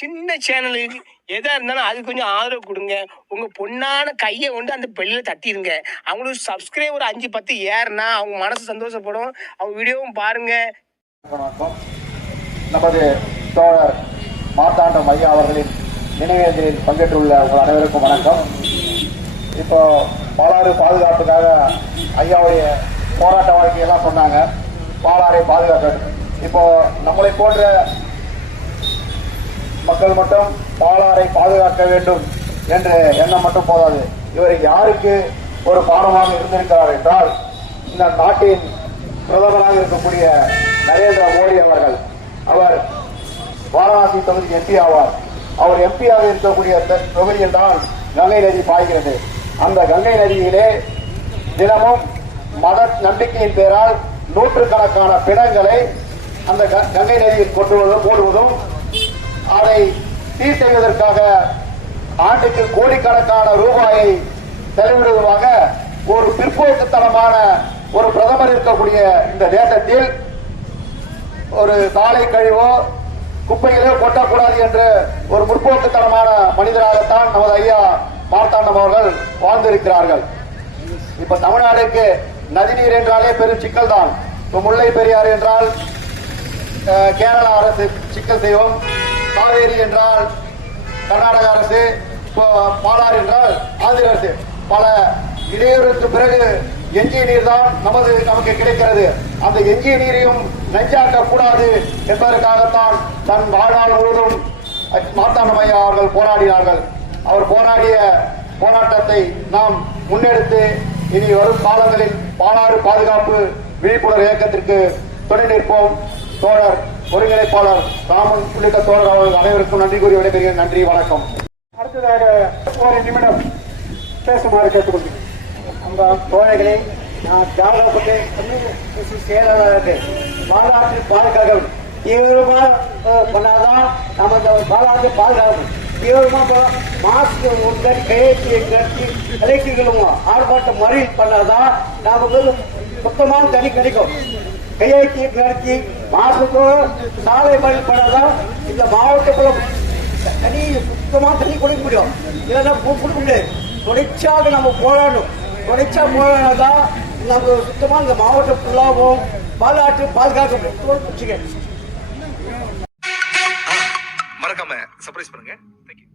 சின்ன சேனலுக்கு எதா இருந்தாலும் அது கொஞ்சம் ஆதரவு கொடுங்க. உங்க பொண்ணான கையை கொண்டு அந்த பெல்லில் தட்டிடுங்க அவங்களுக்கு சப்ஸ்கிரைபர் அஞ்சு பத்து ஏறுனா அவங்க மனசு சந்தோஷப்படும். அவங்க வீடியோவும் பாருங்க. நமது தோழர் மார்த்தாண்டம் ஐயா அவர்களின் நினைவேந்தலில் பங்கேற்றுள்ள உங்கள் அனைவருக்கும் வணக்கம். இப்போ பாலாறு பாதுகாப்புக்காக ஐயாவுடைய போராட்ட வாழ்க்கையெல்லாம் சொன்னாங்க. பாலாறை பாதுகாக்க இப்போ நம்மளை போன்ற மக்கள் மட்டும் பாலாரை பாதுகாக்க வேண்டும் என்ற எண்ணம் மட்டும் போதாது. இவர் யாருக்கு ஒரு பாடமாக இருந்திருக்கிறார் என்றால் இந்த நாட்டின் பிரதமராக இருக்கக்கூடிய நரேந்திர மோடி அவர்கள். அவர் வாரணாசி தொகுதி எம்பி ஆவார். அவர் எம்பியாக இருக்கக்கூடிய தொகுதியில் தான் கங்கை நதி பாய்கிறது. அந்த கங்கை நதியிலே தினமும் மத நம்பிக்கையின் பேரால் நூற்றுக்கணக்கான பிணங்களை அந்த கங்கை நதியில் கொண்டு வந்து- போடுவதும் அதை சீர் செய்வதற்காக ஆண்டுக்கு கோடிக்கணக்கான ரூபாயை செலவிடுவதாக ஒரு பிற்போக்குத்தனமான ஒரு பிரதமர் இருக்கக்கூடிய இந்த தேசத்தில் ஒரு சாலை கழிவோ குப்பைகளோ கொட்டக்கூடாது என்று ஒரு முற்போக்குத்தனமான மனிதராகத்தான் நமது ஐயா மார்த்தாண்டம் அவர்கள் வாழ்ந்திருக்கிறார்கள். இப்ப தமிழ்நாடுக்கு நதிநீர் என்றாலே பெரும் சிக்கல் தான் இப்ப முல்லை பெரியார் என்றால் கேரளா அரசு சிக்கல் செய்வோம் காவேரி என்றால் கர்நாடக அரசு பாலாறு என்றால் ஆந்திர அரசு. பல இடையூறுக்கு பிறகு எஞ்சிய நீர் தான் நமது நமக்கு கிடைக்கிறது. அந்த எஞ்சிய நீரையும் நஞ்சாக்க கூடாது என்பதற்காகத்தான் தன் வாழ்நாள் முழுவதும் மார்த்தாண்டம் அவர்கள் போராடினார்கள். அவர் போராடிய போராட்டத்தை நாம் முன்னெடுத்து இனி வரும் காலங்களில் பாலாறு பாதுகாப்பு விழிப்புணர்வு இயக்கத்திற்கு துணை நிற்போம். தோழர் ஒருங்கிணைப்பாளர் ராமன் உள்ளிட்ட தோழர் அவர்கள் அனைவருக்கும் நன்றி கூறி விடைபெறுகிறேன். நன்றி வணக்கம். அடுத்ததாக ஒரு நிமிடம் பேசுமாறு கேட்டுக்கொள்கிறேன். அந்த தோழர்களை நான் ஜாதகப்பட்டு கம்யூனிஸ்ட் செயலாளருக்கு வரலாற்று பாதுகாக்க தீவிரமா பண்ணாதான் நமது இந்த வரலாற்று பாதுகாக்கணும் தீவிரமா மாஸ்க் உட்கட்டி கையெழுத்து கட்டி கலெக்டர்களும் ஆர்ப்பாட்டம் மறியல் பண்ணாதான் நமக்கு சுத்தமான தனி கிடைக்கும். கையெழுத்து நடத்தி மாசுக்கும் சாலை பயன்படாதான் இந்த மாவட்டக்குள்ள தனி சுத்தமா தண்ணி குடிக்க முடியும். இல்லைன்னா குடிக்க முடியாது தொடர்ச்சியாக நம்ம போராடணும். தொடர்ச்சியா போராடினாதான் நம்ம சுத்தமா இந்த மாவட்டம் ஃபுல்லாகவும் பாலாற்று பாதுகாக்க முடியும். பிடிச்சிக்க மறக்காம சர்ப்ரைஸ் பண்ணுங்க. தேங்க்யூ